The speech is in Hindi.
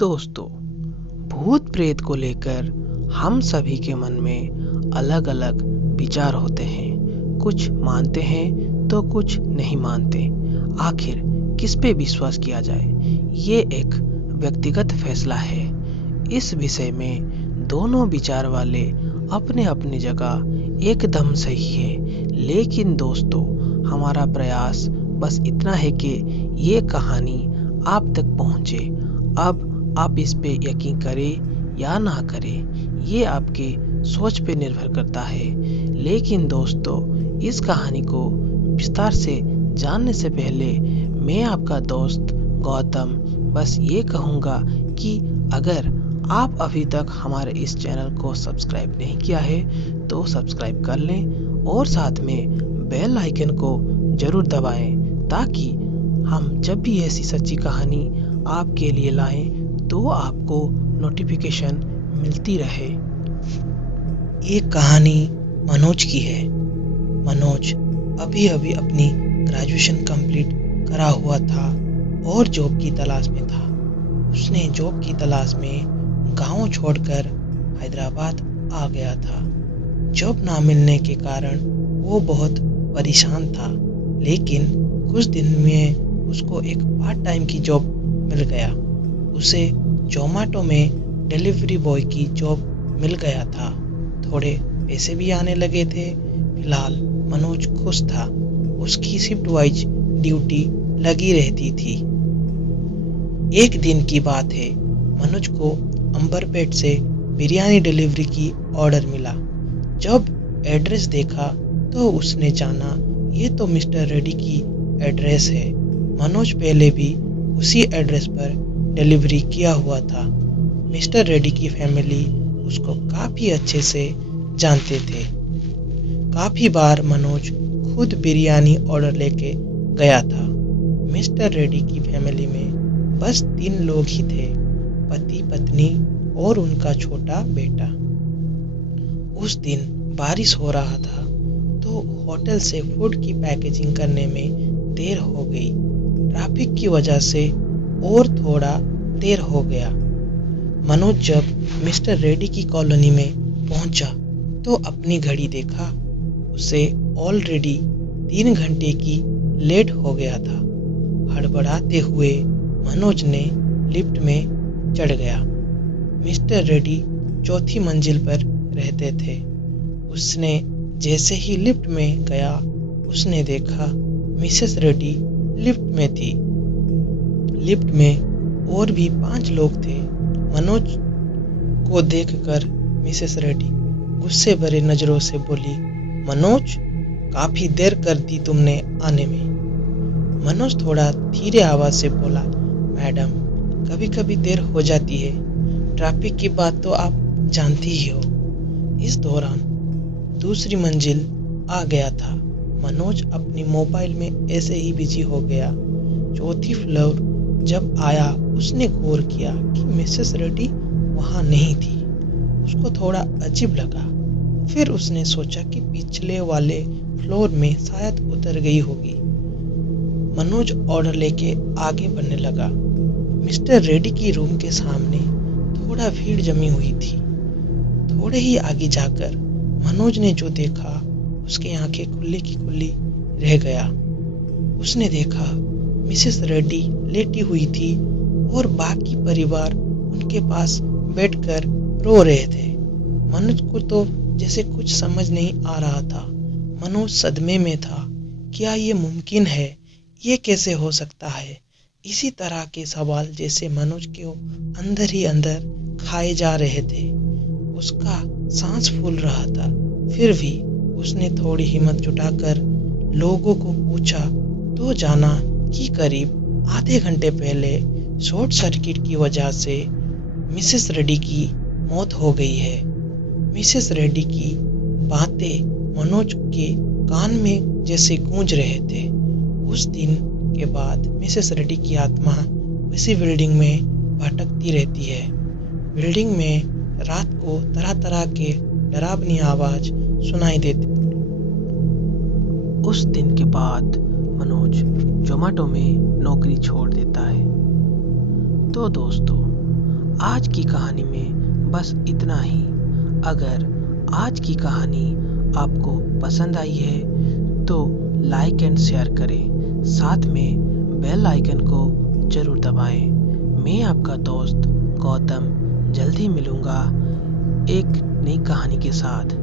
दोस्तों, भूत प्रेत को लेकर हम सभी के मन में अलग अलग विचार होते हैं। कुछ मानते हैं तो कुछ नहीं मानते। आखिर किस पे विश्वास किया जाए, ये एक व्यक्तिगत फैसला है। इस विषय में दोनों विचार वाले अपने अपनी जगह एकदम सही है। लेकिन दोस्तों, हमारा प्रयास बस इतना है कि ये कहानी आप तक पहुंचे। अब आप इस पे यकीन करें या ना करें, ये आपके सोच पे निर्भर करता है। लेकिन दोस्तों, इस कहानी को विस्तार से जानने से पहले मैं आपका दोस्त गौतम बस ये कहूँगा कि अगर आप अभी तक हमारे इस चैनल को सब्सक्राइब नहीं किया है तो सब्सक्राइब कर लें और साथ में बेल आइकन को ज़रूर दबाएं, ताकि हम जब भी ऐसी सच्ची कहानी आपके लिए लाएं तो आपको नोटिफिकेशन मिलती रहे। ये कहानी मनोज की है। मनोज अभी अभी अपनी ग्रेजुएशन कंप्लीट करा हुआ था और जॉब की तलाश में था। उसने जॉब की तलाश में गांव छोड़कर हैदराबाद आ गया था। जॉब ना मिलने के कारण वो बहुत परेशान था, लेकिन कुछ दिन में उसको एक पार्ट टाइम की जॉब मिल गया। उसे जोमेटो में डिलीवरी बॉय की जॉब मिल गया था। थोड़े पैसे भी आने लगे थे। फिलहाल मनोज खुश था। उसकी शिफ्ट वाइज ड्यूटी लगी रहती थी। एक दिन की बात है, मनोज को अंबरपेट से बिरयानी डिलीवरी की ऑर्डर मिला। जब एड्रेस देखा तो उसने जाना ये तो मिस्टर रेड्डी की एड्रेस है। मनोज पहले भी उसी एड्रेस पर डिलीवरी किया हुआ था। मिस्टर रेड्डी की फैमिली उसको काफ़ी अच्छे से जानते थे। काफ़ी बार मनोज खुद बिरयानी ऑर्डर लेके गया था। मिस्टर रेड्डी की फैमिली में बस 3 लोग ही थे, पति पत्नी और उनका छोटा बेटा। उस दिन बारिश हो रहा था तो होटल से फूड की पैकेजिंग करने में देर हो गई। ट्रैफिक की वजह से और थोड़ा देर हो गया। मनोज जब मिस्टर रेड्डी की कॉलोनी में पहुंचा तो अपनी घड़ी देखा। उसे ऑलरेडी 3 घंटे की लेट हो गया था। हड़बड़ाते हुए मनोज ने लिफ्ट में चढ़ गया। मिस्टर रेड्डी 4थी मंजिल पर रहते थे। उसने जैसे ही लिफ्ट में गया, उसने देखा मिसेस रेड्डी लिफ्ट में थी। लिफ्ट में और भी 5 लोग थे। मनोज को देखकर मिसेस रेड्डी गुस्से भरे नजरों से बोली, मनोज, काफी देर कर दी तुमने आने में। मनोज थोड़ा धीरे आवाज से बोला, मैडम, कभी कभी देर हो जाती है। ट्रैफिक की बात तो आप जानती ही हो। इस दौरान दूसरी मंजिल आ गया था। मनोज अपनी मोबाइल में ऐसे ही बिजी हो गया। 4थी फ्लोर जब आया, उसने गौर किया कि मिसेस रेड्डी वहां नहीं थी। उसको थोड़ा अजीब लगा। फिर उसने सोचा कि पिछले वाले फ्लोर में शायद उतर गई होगी। मनोज ऑर्डर लेके आगे बढ़ने लगा। मिस्टर रेड्डी की रूम के सामने थोड़ा भीड़ जमी हुई थी। थोड़े ही आगे जाकर मनोज ने जो देखा, उसकी आंखें खुली की खुली रह गया। उसने देखा मिसेस रेड्डी लेटी हुई थी और बाकी परिवार उनके पास बैठकर रो रहे थे। मनोज को तो जैसे कुछ समझ नहीं आ रहा था। मनोज सदमे में था। क्या ये मुमकिन है? ये कैसे हो सकता है? इसी तरह के सवाल जैसे मनोज के अंदर ही अंदर खाए जा रहे थे। उसका सांस फूल रहा था। फिर भी उसने थोड़ी हिम्मत जुटाकर लोगों को पूछा तो जाना कि करीब आधे घंटे पहले शॉर्ट सर्किट की वजह से मिसेस रेड्डी की मौत हो गई है। मिसेस रेड्डी की बातें मनोज के कान में जैसे गूंज रहे थे। उस दिन के बाद मिसेस रेड्डी की आत्मा उसी बिल्डिंग में भटकती रहती है। बिल्डिंग में रात को तरह तरह के डरावनी आवाज सुनाई देती। उस दिन के बाद मनोज जोमेटो में नौकरी छोड़ देता है। तो दोस्तों, आज की कहानी में बस इतना ही। अगर आज की कहानी आपको पसंद आई है तो लाइक एंड शेयर करें, साथ में बेल आइकन को जरूर दबाएं। मैं आपका दोस्त गौतम जल्दी मिलूंगा एक नई कहानी के साथ।